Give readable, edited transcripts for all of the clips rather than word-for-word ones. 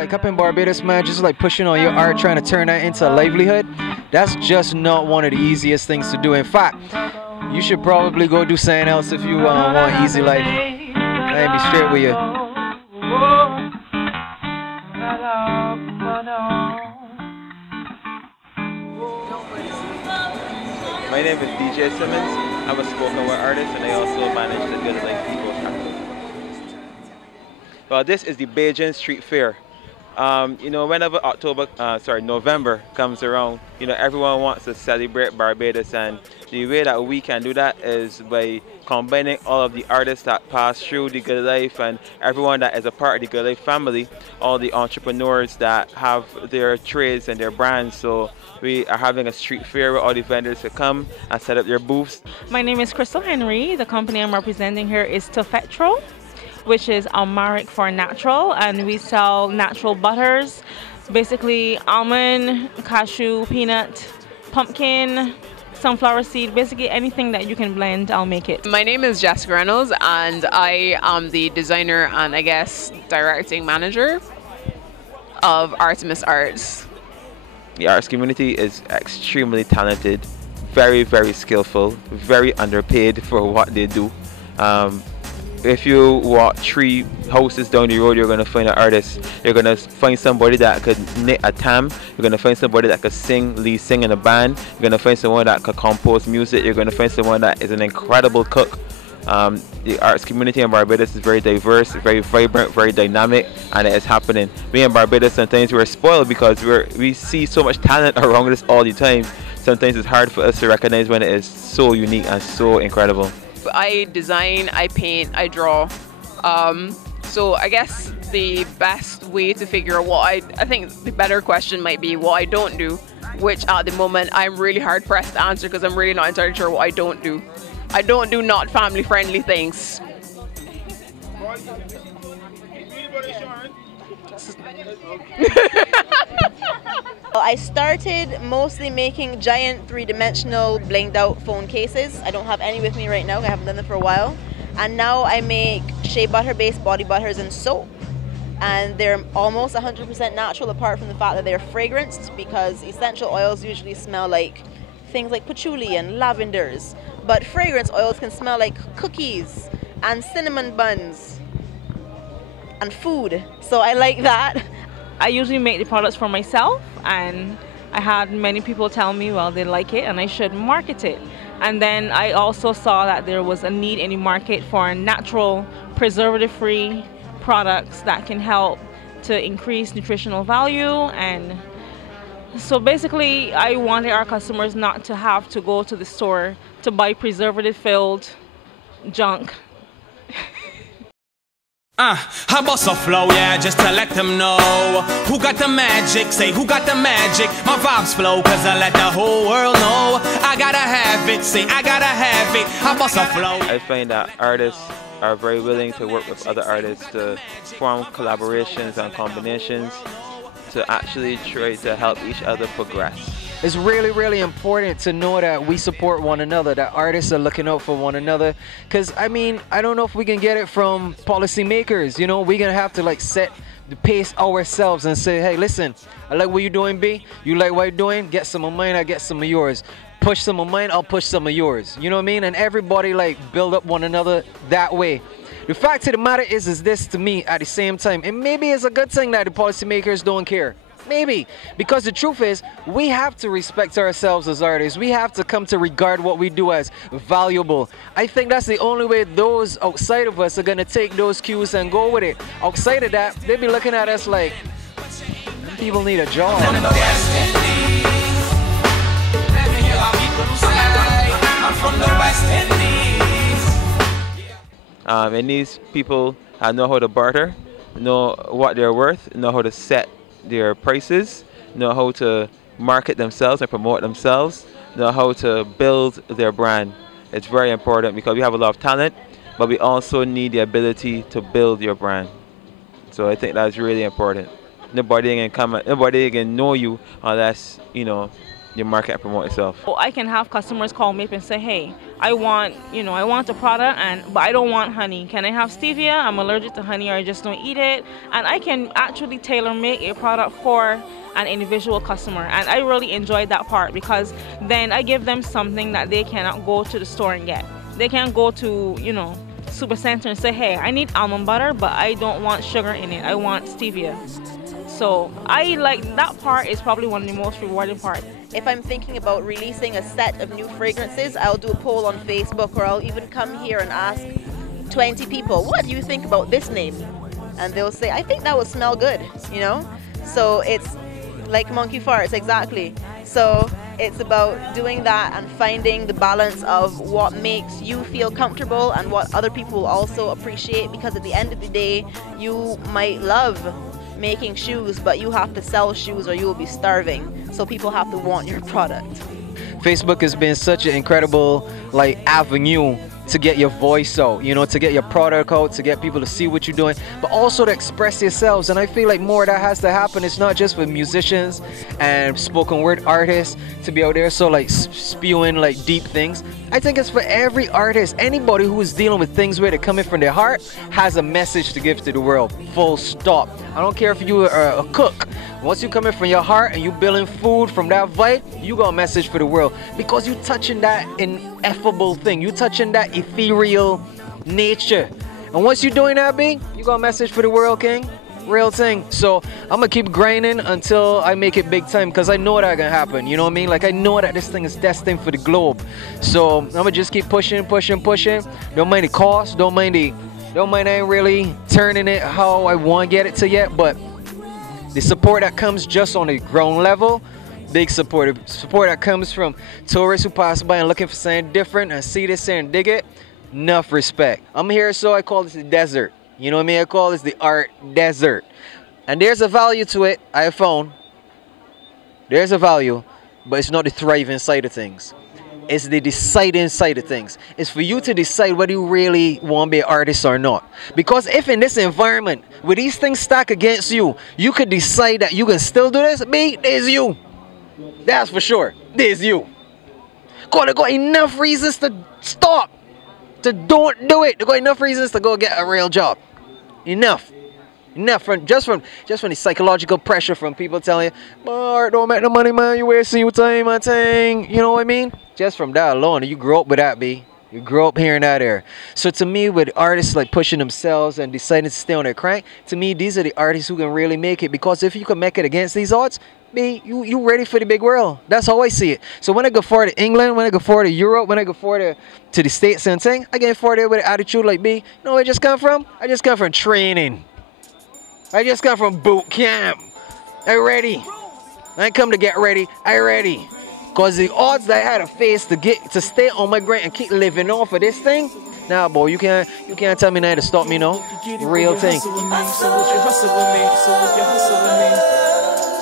like up in Barbados, man, just like pushing on your art, trying to turn that into a livelihood, that's just not one of the easiest things to do. In fact, you should probably go do something else if you want easy life. Let me be straight with you. My name is DJ Simmons. I'm a spoken word artist and I also manage the Does'n'tlike people capital. Well, this is the Beijing Street Fair. Whenever November comes around, everyone wants to celebrate Barbados, and the way that we can do that is by combining all of the artists that pass through the Good Life and everyone that is a part of the Good Life family, all the entrepreneurs that have their trades and their brands. So we are having a street fair where all the vendors to come and set up their booths. My name is Crystal Henry. The company I'm representing here is Tofetro, which is Amharic for natural, and we sell natural butters, basically almond, cashew, peanut, pumpkin, sunflower seed, basically anything that you can blend, I'll make it. My name is Jessica Reynolds and I am the designer and I guess directing manager of Artemis Arts. The arts community is extremely talented, very, very skillful, very underpaid for what they do. If you walk 3 houses down the road, you're going to find an artist. You're going to find somebody that could knit a tam. You're going to find somebody that could lead sing in a band. You're going to find someone that could compose music. You're going to find someone that is an incredible cook. The arts community in Barbados is very diverse, very vibrant, very dynamic, and it is happening. We in Barbados, sometimes we're spoiled because we see so much talent around us all the time. Sometimes it's hard for us to recognize when it is so unique and so incredible. I design, I paint, I draw. So I guess the best way to figure out what I think the better question might be what I don't do, which at the moment I'm really hard pressed to answer because I'm really not entirely sure what I don't do. I don't do not family friendly things. I started mostly making giant 3-dimensional blinged out phone cases. I don't have any with me right now, I haven't done them for a while. And now I make shea butter based body butters and soap. And they're almost 100% natural apart from the fact that they're fragranced, because essential oils usually smell like things like patchouli and lavenders. But fragrance oils can smell like cookies and cinnamon buns and food. So I like that. I usually make the products for myself, and I had many people tell me, well, they like it and I should market it. And then I also saw that there was a need in the market for natural, preservative-free products that can help to increase nutritional value. And so basically, I wanted our customers not to have to go to the store to buy preservative-filled junk. I bust a flow, yeah, just to let them know who got the magic, say who got the magic. My vibes flow, cause I let the whole world know I gotta have it, say I gotta have it. I bust a flow. I find that artists are very willing to work with other artists to form collaborations and combinations to actually try to help each other progress. It's really, really important to know that we support one another, that artists are looking out for one another. Because, I mean, I don't know if we can get it from policymakers. We're going to have to, like, set the pace ourselves and say, hey, listen, I like what you're doing, B. You like what you're doing? Get some of mine, I get some of yours. Push some of mine, I'll push some of yours. You know what I mean? And everybody, like, build up one another that way. The fact of the matter is this to me at the same time. And maybe it's a good thing that the policymakers don't care. Maybe, because the truth is, we have to respect ourselves as artists. We have to come to regard what we do as valuable. I think that's the only way those outside of us are going to take those cues and go with it. Outside of that, they'll be looking at us like, people need a job. And these people know how to barter, know what they're worth, know how to set their prices, know how to market themselves and promote themselves, know how to build their brand. It's very important because we have a lot of talent, but we also need the ability to build your brand. So I think that's really important. Nobody can know you unless, you market and promote yourself. I can have customers call me up and say, hey, I want, you know, I want a product, but I don't want honey. Can I have stevia? I'm allergic to honey, or I just don't eat it. And I can actually tailor make a product for an individual customer. And I really enjoyed that part, because then I give them something that they cannot go to the store and get. They can't go to, you know, Super Center and say, hey, I need almond butter, but I don't want sugar in it. I want stevia. So I like that part. Is probably one of the most rewarding parts. If I'm thinking about releasing a set of new fragrances, I'll do a poll on Facebook, or I'll even come here and ask 20 people, what do you think about this name? And they'll say, I think that would smell good, you know? So it's like monkey farts, exactly. So it's about doing that and finding the balance of what makes you feel comfortable and what other people will also appreciate, because at the end of the day, you might love making shoes, but you have to sell shoes or you will be starving. So people have to want your product. Facebook has been such an incredible like avenue to get your voice out, you know, to get your product out, to get people to see what you're doing, but also to express yourselves. And I feel like more of that has to happen. It's not just for musicians and spoken word artists to be out there so like spewing like deep things. I think it's for every artist. Anybody who is dealing with things where they're coming from their heart has a message to give to the world, full stop. I don't care if you are a cook. Once you coming from your heart and you building food from that vibe, you got a message for the world, because you touching that ineffable thing. You touching that ethereal nature. And once you're doing that, B, you got a message for the world, King. Real thing. So I'm gonna keep grinding until I make it big time, because I know that gonna happen. You know what I mean? Like, I know that this thing is destined for the globe. So I'm gonna just keep pushing. Don't mind the cost. Don't mind I ain't really turning it how I want to get it to yet, but the support that comes just on the ground level, big support. The support that comes from tourists who pass by and looking for something different and see this and dig it, enough respect. I'm here, so I call this the desert. You know what I mean? I call this the art desert. And there's a value to it, I have found. There's a value, but it's not the thriving side of things. It's the deciding side of things. It's for you to decide whether you really want to be an artist or not. Because if in this environment, with these things stacked against you, you could decide that you can still do this, B, there's you. That's for sure. There's you. God, they got enough reasons to stop, to don't do it. They got enough reasons to go get a real job. Enough. Enough from just from the psychological pressure from people telling you, Bart, don't make no money, man, you wasting your time, my thing. You know what I mean? Just from that alone, you grow up with that, B. You grow up hearing that there. So to me, with artists like pushing themselves and deciding to stay on their crank, to me, these are the artists who can really make it. Because if you can make it against these odds, B, you ready for the big world. That's how I see it. So when I go forward to England, when I go forward to Europe, when I go forward to the States and thing, I get forward there with an attitude like, B, you know where I just come from? I just come from training. I just come from boot camp. I ready. I ain't come to get ready. I ready. Cause the odds that I had to face to stay on my grind and keep living off of this thing, nah, boy, you can't tell me nothing to stop me, no. Real thing. So would you hustle with me? So would you hustle with me?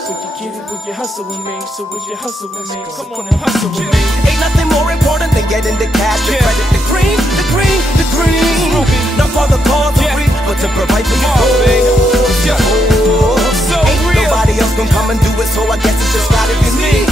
Would you get it? Would you hustle with me? So would you hustle with me? Come on and hustle with me. Ain't nothing more important than getting the cash, the credit, the green, the green, the green. Not for the cause of free, but to provide for your goals. So ain't nobody else gonna come and do it, so I guess it's just gotta be me.